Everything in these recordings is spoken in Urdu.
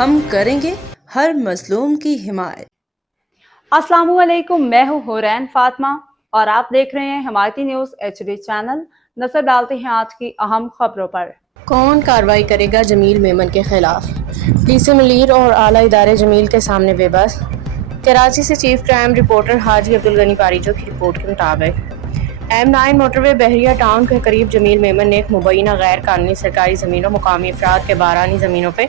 ہم کریں گے ہر مظلوم کی حمایت۔ السلام علیکم، میں ہوں حورین فاطمہ اور آپ دیکھ رہے ہیں حمایتی نیوز HD چینل۔ نظر ڈالتے ہیں آج کی اہم خبروں پر۔ کون کارروائی کرے گا جمیل میمن کے خلاف؟ ڈی سی ملیر اور اعلیٰ ادارے جمیل کے سامنے بے بس۔ کراچی سے چیف کرائم رپورٹر حاجی عبدالغنی باریجو کی رپورٹ کے مطابق M9 موٹروے بحریہ ٹاؤن کے قریب جمیل میمن نے ایک مبینہ غیر قانونی سرکاری زمین و مقامی افراد کے بارانی زمینوں پہ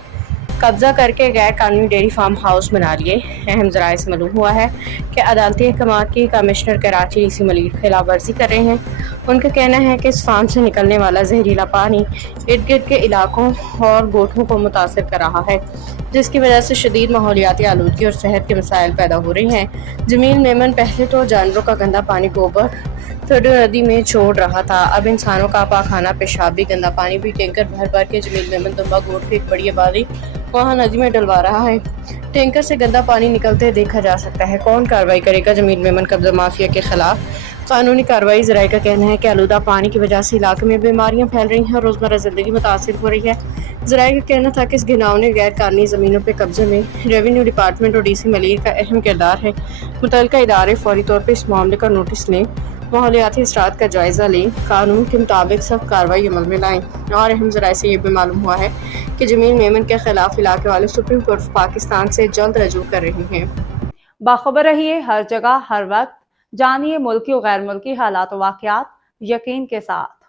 قبضہ کر کے غیر قانونی ڈیری فارم ہاؤس بنا لیے۔ اہم ذرائع سے معلوم ہوا ہے کہ عدالتی احکامات کی commissioner Karachi D C Malir خلاف ورزی کر رہے ہیں۔ ان کا کہنا ہے کہ اس فارم سے نکلنے والا زہریلا پانی ارد گرد کے علاقوں اور گوٹھوں کو متاثر کر رہا ہے، جس کی وجہ سے شدید ماحولیاتی آلودگی اور صحت کے مسائل پیدا ہو رہے ہیں۔ جمیل میمن پہلے تو جانوروں کا گندا پانی گوبر تھڈو ندی میں چھوڑ رہا تھا، اب انسانوں کا پاخانہ پیشاب بھی گندا پانی بھی ٹینکر بھر بھر کے جمیل میمن دمبا گوٹ کی ایک بڑی آبادی وہاں ندی میں ڈلوا رہا ہے۔ ٹینکر سے گندا پانی نکلتے دیکھا جا سکتا ہے۔ کون کارروائی کرے گا جمیل میمن قبضہ مافیا کے خلاف؟ قانونی کارروائی۔ ذرائع کا کہنا ہے کہ آلودہ پانی کی وجہ سے علاقے میں بیماریاں پھیل رہی ہیں اور روزمرہ زندگی متاثر ہو رہی ہے۔ ذرائع کا کہنا تھا کہ اس گھناؤنے غیر قانونی زمینوں پہ قبضے میں ریونیو ڈپارٹمنٹ اور ڈی سی ملیر کا اہم کردار ہے۔ متعلقہ ادارے فوری طور پہ اس معاملے کا نوٹس لیں، ماحولیاتی اثرات کا جائزہ لیں، قانون کے مطابق سخت کارروائی عمل میں لائیں۔ اور اہم ذرائع سے یہ بھی معلوم ہوا ہے کہ جمیل میمن کے خلاف علاقے والے سپریم کورٹ آف پاکستان سے جلد رجوع کر رہے ہیں۔ باخبر رہیے ہر جگہ ہر وقت، جانیے ملکی و غیر ملکی حالات و واقعات یقین کے ساتھ۔